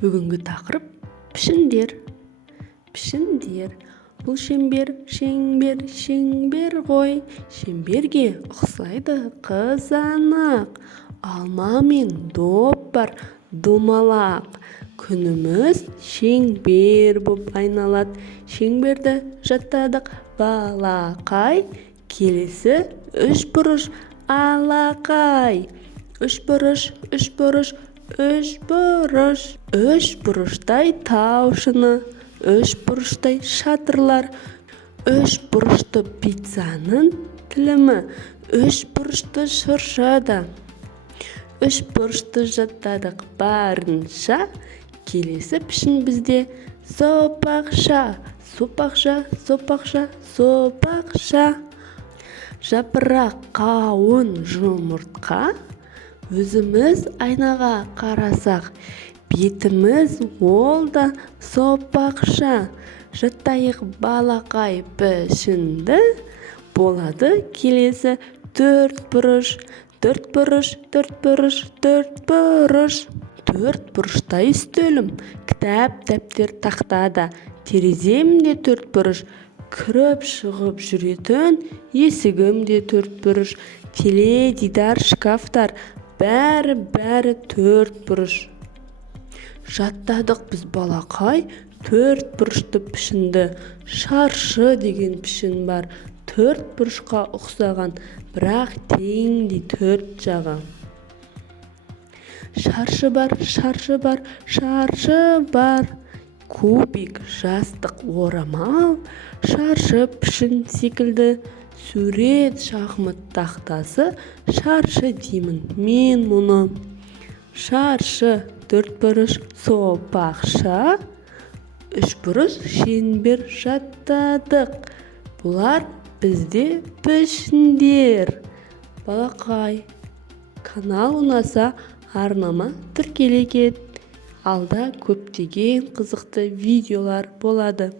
Бүгінгі тақырып пішіндер. Пішіндер. Бұл шеңбер ғой. Шеңберге ұқсайды қызанақ. Алма мен доп бар, домалақ. Күніміз шеңбер боп айналады. Шеңберді жаттадық балақай. Келесі үшбұрыш алақай. Үшбұрыш. Үшбұрыштай тау шыны. Үшбұрыштай шатырлар. Үшбұрышты пиццаның тілімі. Үшбұрышты шыршада. Үшбұрышты жаттадық барынша. Келесі пішін бізде сопақша. Жапырақ, қауын, жұмыртқа. Өзіміз айнаға қарасақ, бетіміз ол да сопақша. Жаттайық балақай пішінді. Болады келесі төртбұрыш. Төртбұрыштай үстелім. Кітап, дәптер тақтада. Терезем де төртбұрыш. Кіріп шығып жүретін есігім де төртбұрыш. Теледидар, шкафтар, бәрі төртбұрыш. Жаттадық біз балақай төртбұрышты пішінді. Шаршы деген пішін бар. Төртбұрышқа ұқсаған, бірақ теңдей төрт жағы. Шаршы бар. Кубик, жастық, орамал, шаршы пішін секілді. Сурет, шахмат тақтасы, шаршы деймін мен мұны. Шаршы, төртбұрыш, сопақша, үшбұрыш, шеңбер жаттадық. Бұлар бізде пішіндер. Балақай, канал ұнаса арнама тіркеле кет. Алда көптеген қызықты видеолар болады.